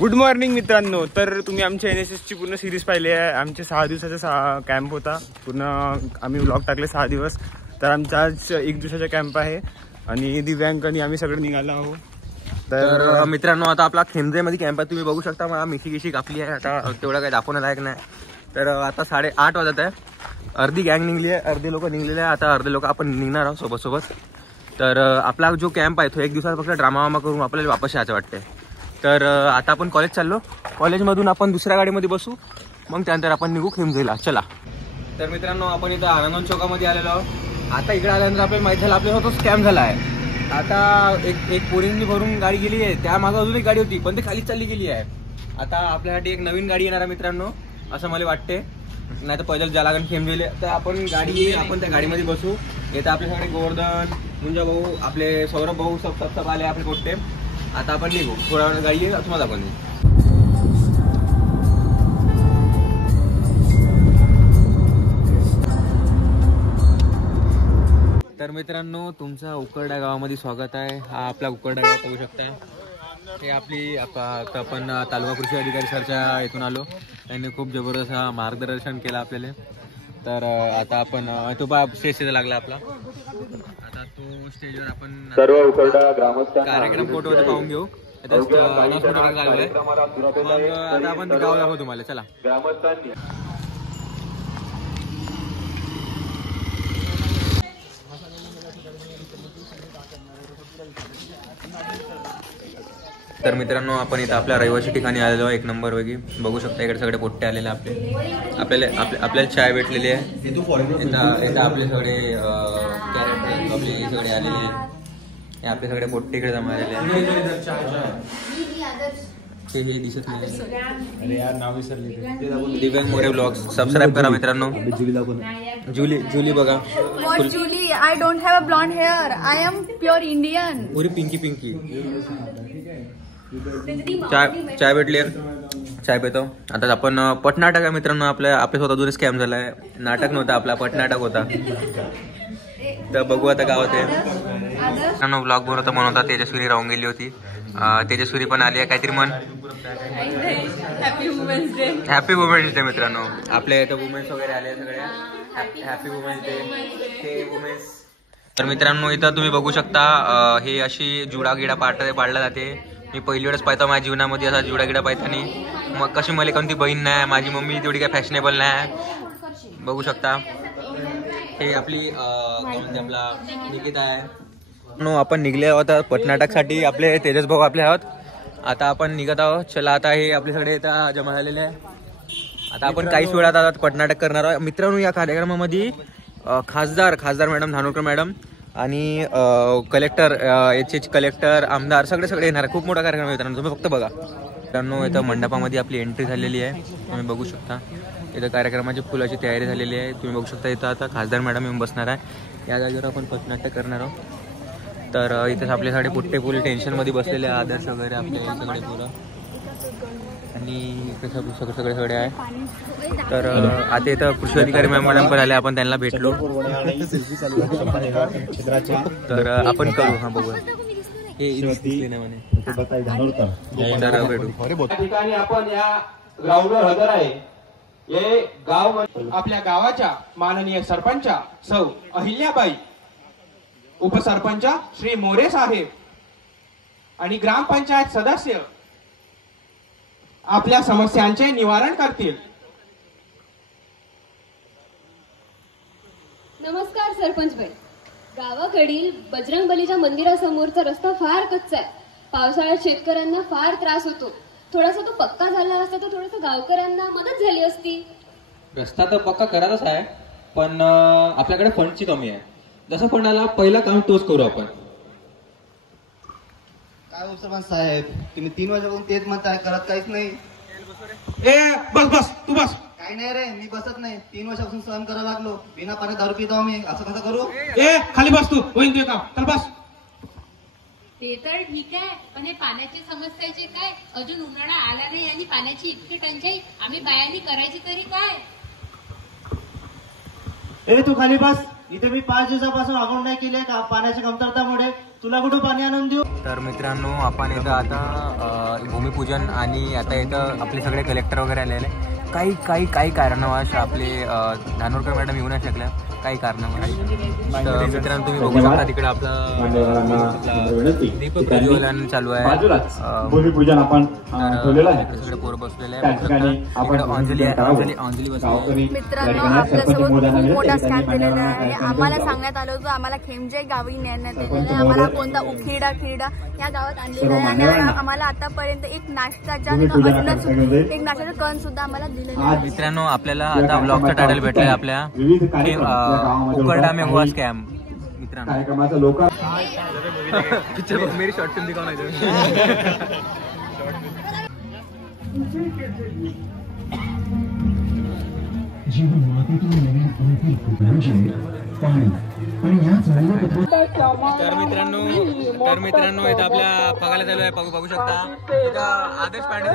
Good morning मित्रांनो. तर तुम्ही आमच्या NSSची पूर्ण सिरीज पाहिली आहे. आमचे 6 दिवसाचा कॅम्प होता. पूर्ण आम्ही व्लॉग टाकले 6 दिवस. तर आमचा आज 1 दिवसाचा कॅम्प आहे आणि दिव्यांग आणि आम्ही सगळे निघालो आहोत. तर मित्रांनो आता आपला खेमजेमध्ये कॅम्प आहे. तुम्ही बघू शकता मला मिशी कापली आहे. आता तेवढं काही दाखवण्यालायक नाही. तर आता 8:30 वाजत आहे. अर्धी गँग निघली आहे, अर्धे लोक निघलेले आहे. आता अर्धे लोक आपण निघणार आहोत सोबत. तर आपला जो कॅम्प आहे तो 1 दिवसात फक्त ड्रामा करून आपल्याला वापस यायचं वाटते. तर आता आपण कॉलेज चाललो. कॉलेजमधून आपण दुसऱ्या गाडीमध्ये बसू, मग त्यानंतर आपण निघू खेमजेला. चला. तर मित्रांनो आपण इथं आनंद चौकामध्ये आलेलो आहोत. आता इकडे आल्यानंतर आपल्याला माहीत झालं आपल्याला तो स्कॅम झाला आहे. आता एक पोरींनी भरून गाडी गेली आहे. त्या मागं अजून एक गाडी होती पण ती खालीच चालली गेली आहे. आता आपल्यासाठी एक नवीन गाडी येणार आहे मित्रांनो, असं मला वाटते. नाही तर पैदल ज्या लागेल खेमजेले. तर आपण त्या गाडीमध्ये बसू. येतं आपल्याकडे गोवर्धन, मुंजा भाऊ, आपले सौरभ भाऊ सब आले आपले कोट्टे. आता आपण निघू. थोड्या वेळ गाडी येईल तुम्हाला आपण. तर मित्रांनो तुमचं उकरडा गावामध्ये स्वागत आहे. हा आपला उकरडा गाव बघू शकता. हे आपण तालुका कृषी अधिकारी सरच्या इथून आलो. त्यांनी खूप जबरदस्त मार्गदर्शन केलं आपल्याला. तर आता आपण तो स्टेजला लागला आपला. आता तो स्टेजवर आपण सर्व उकरडा ग्रामस्थ कार्यक्रम फोटोमध्ये पाहून घेऊ. आता आपण गाव दाखवू तुम्हाला. चला. ग्रामस्थांनी तर मित्रांनो आपण इथं आपल्या रहिवासी ठिकाणी आलेलो आहे. 1 नंबर वेगळी बघू शकता. इकडे सगळे पोट्टे आलेले आपल्याला चाय भेटलेली आहे. इथं आपले सगळे कॅरेक्टर आपले सगळे आलेले. हे आपले सगळे पोट्टे इकडे जमा आलेले आहेत. हे दिसत नाही. दिव्यांग मोरे ब्लॉग्स सबस्क्राईब करा मित्रांनो. जुली बघा. Julie, I don't have a blonde hair. I am pure Indian. Puri Pinky. चाय भेटली. चाय पितो. आता आपण पटनाटक आहे मित्रांनो. आपल्या स्वतः दोन्ही स्कॅम झालाय. नाटक नव्हता आपला, पटनाटक होता. तर बघू आता काय होते. ब्लॉग बनवता म्हणून तेजस्विनी राहून गेली होती. तेजस्विनी पण आली आहे. काहीतरी म्हण. हॅपी वुमेन्स डे मित्रांनो. आपल्या इथं वुमेन्स वगैरे आले सगळ्या. Happy women's day women's. तर मित्रांनो इथं तुम्ही बघू शकता हे अशी जुडागिडा पाडला जाते. मी पहिली वेळेस पाहतो माझ्या जीवनामध्ये असा जुडागिडा पाहताना. मग कशी मला कोणती बहीण नाही, माझी मम्मी तेवढी काय फॅशनेबल नाही. बघू शकता हे आपली आपला निकिता आहे. आपण निघले आहोत पटनाटकसाठी. आपले तेजस भाऊ आपले आहोत. आता आपण निघत आहोत. चला. आता हे आपले सगळे इथं जमा झालेले आहे. आता आपण काहीच वेळात आता पटनाटक करणार आहोत मित्रांनो. या कार्यक्रमामध्ये खासदार मॅडम धानोरकर मॅडम आणि कलेक्टर HH कलेक्टर, आमदार सगळे येणार आहे. खूप मोठा कार्यक्रम आहे मित्रांनो. तुम्ही फक्त बघा. मित्रांनो इथं मंडपामध्ये आपली एंट्री झालेली आहे. तुम्ही बघू शकता. इथं कार्यक्रमाची फुलाची तयारी झालेली आहे. तुम्ही बघू शकता. इथं आता खासदार मॅडम येऊन बसणार आहे. या जागेवर आपण पटनाट्य करणार आहोत. तर इथेच आपले सगळे पुट्टे फुल टेन्शनमध्ये बसलेले आदर्श वगैरे आपले सगळे पुरं आणि सगळे आहे. तर आता इथं कृषी अधिकारी मॅडम पण आले. आपण त्यांना भेटलो. तर आपण करू. हा बघू. हे ठिकाणी आपण या ग्राउंडवर हजर आहे. हे गाव आपल्या गावाच्या माननीय सरपंच सौ अहिल्याबाई, उपसरपंच श्री मोरे साहेब आणि ग्रामपंचायत सदस्य आपल्या समस्यांचे निवारण करतील. नमस्कार सरपंच बाई. गावाकडील बजरंगबलीच्या मंदिरासमोरचा रस्ता फार कच्चा आहे. पावसाळ्यात शेतकऱ्यांना फार त्रास होतो. थोडासा तो पक्का झाला असता तर थोडस गावकऱ्यांना मदत झाली असती. रस्ता तर पक्का करायचाच आहे पण आपल्याकडे फंडची कमी आहे. जसं फंडाला पहिला काम तोच करू आपण. काय सरपंच साहेब, तुम्ही 3 वर्षापासून तेच म्हणताय, करत काहीच नाही. बस तू बस. काही नाही रे, मी बसत नाही. 3 वर्षापासून सहन करायला लागलो. बिना पाणी दारू पितो मी. असं कसं करू? खाली बस तू. होईन तुझे काम. चल बस. ते तर ठीक आहे पण हे पाण्याची समस्याचे काय? अजून उन्हाळा आला नाही आणि पाण्याची इतकी टंचाई आम्ही बायांनी करायची तरी काय? तू खाली बस. इथे मी 5 दिवसापासून आगमन नाही केले पाण्याच्या कमतरतामुळे. तुला कुठं पाणी आणून देऊ? तर मित्रांनो आपण इथं आता भूमिपूजन आणि आता इथं आपले सगळे कलेक्टर वगैरे आलेले काही कारणावश आपले धानोरकर मॅडम येऊ नाही शकल्या काही कारणामुळे. तर मित्रांनो तुम्ही बघू शकता तिकडे आपलं दीपक प्रज्वलन चालू आहे. भूमिपूजन आपण ठेवलेलं आहे. सगळे पोरं बसलेले त्या ठिकाणी आपण अंजली बसली. मित्रांनो आपल्यासोबत खूप मोठा स्कॅम केलेला आहे. आम्हाला सांगण्यात आलं होतं आम्हाला खेमजे गावी नेण्यात येणार आहे. आम्हाला कोणता उखिडा खिरडा या गावात आणलेला आहे आणि आम्हाला आतापर्यंत एक नाश्ताचा एक नाश्ताचा कण सुद्धा आम्हाला दिलेला आहे. मित्रांनो आपल्याला आता ब्लॉगचं टायटल भेटलंय आपल्या उकरडा में हुआ स्कॅम. मित्रांनो कार्यक्रमाचा लोक पिक्चर बघ मेरी शॉर्ट फिल्म दिखाना तर मित्रांनो इथं आपल्या पगायला चालू आहे. बघू शकता इथं आदेश पांडे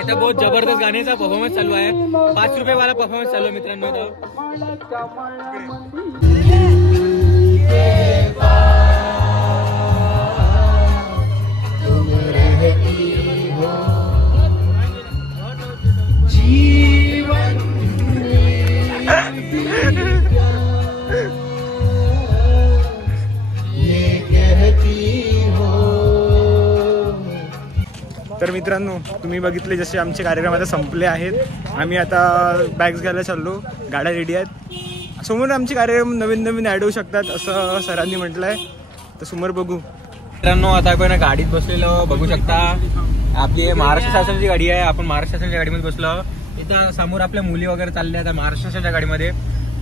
इथं बहुत जबरदस्त गाण्याचा परफॉर्मन्स चालू आहे. 5 रुपये वाला परफॉर्मन्स चालू आहे मित्रांनो तर मित्रांनो तुम्ही बघितले जसे आमचे कार्यक्रम आता संपले आहेत. आम्ही आता बॅग्स घ्यायला चाललो. गाड्या रेडी आहेत. समोर आमचे कार्यक्रम नवीन ॲड होऊ शकतात असं सरांनी म्हटलं आहे. तर समोर बघू. मित्रांनो आता आपण गाडीत बसलेलो बघू शकता. आपली महाराष्ट्र शासनाची गाडी आहे. आपण महाराष्ट्र शासनाच्या गाडीमध्ये बसलो. इथं समोर आपल्या मुली वगैरे चालल्या आता महाराष्ट्र शासनाच्या गाडीमध्ये.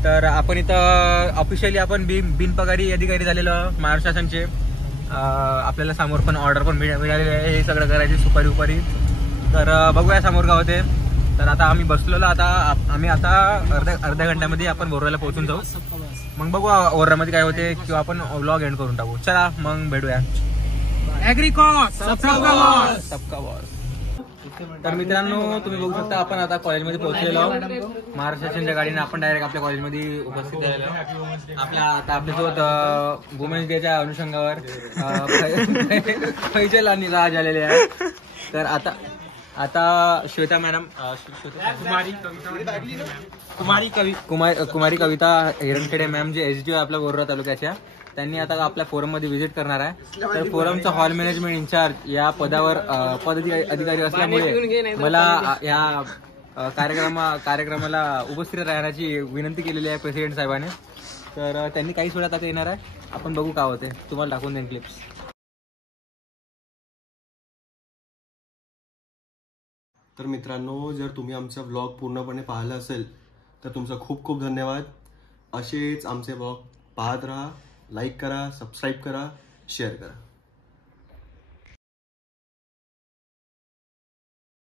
तर आपण इथं ऑफिशियली आपण बिनपगारी अधिकारी झालेलो महाराष्ट्र शासनचे. आपल्याला समोर पण ऑर्डर पण मिळालेली आहे हे सगळं करायची सुपारी उपारी. तर बघूया समोर काय होते. तर आता आम्ही बसलेलो. आता आम्ही आता अर्ध्या घंट्यामध्ये आपण बोरवायला पोहोचून जाऊ. मग बघू ओररामध्ये काय होते किंवा आपण व्लॉग एंड करून टाकू. चला मग भेटूया. सबका बॉस. तर मित्रांनो तुम्ही बघू शकता आपण आता कॉलेजमध्ये पोहोचलेलो. महाराष्ट्र शासनाच्या गाडीने आपण डायरेक्ट आपल्या कॉलेजमध्ये उपस्थित झालेलो. आपल्यासोबत वुमेन्स डेच्या अनुषंगावर फैजल आणि राज आलेले आहेत. तर आता श्वेता मॅडम कुमारी कविता हिरणखेडे मॅम जे SDO आहे आपल्या बोररा तालुक्याच्या त्यांनी आता आपल्या फोरममध्ये व्हिजिट करणार आहे. तर फोरमचा हॉल मॅनेजमेंट इन्चार्ज या पदावर अधिकारी असल्यामुळे मला या कार्यक्रमाला उपस्थित राहण्याची विनंती केलेली आहे प्रेसिडेंट साहेबांनी. तर त्यांनी काहीच वेळात आता येणार आहे. आपण बघू काय होते. तुम्हाला दाखवून देईन क्लिप्स. तर मित्रांनो जर तुम्ही आमचा व्लॉग पूर्णपणे पाहिला असेल तर तुमचा खूप खूप धन्यवाद. असेच आमचे व्लॉग पाहत राहा. लाईक करा, सबस्क्राईब करा, शेअर करा.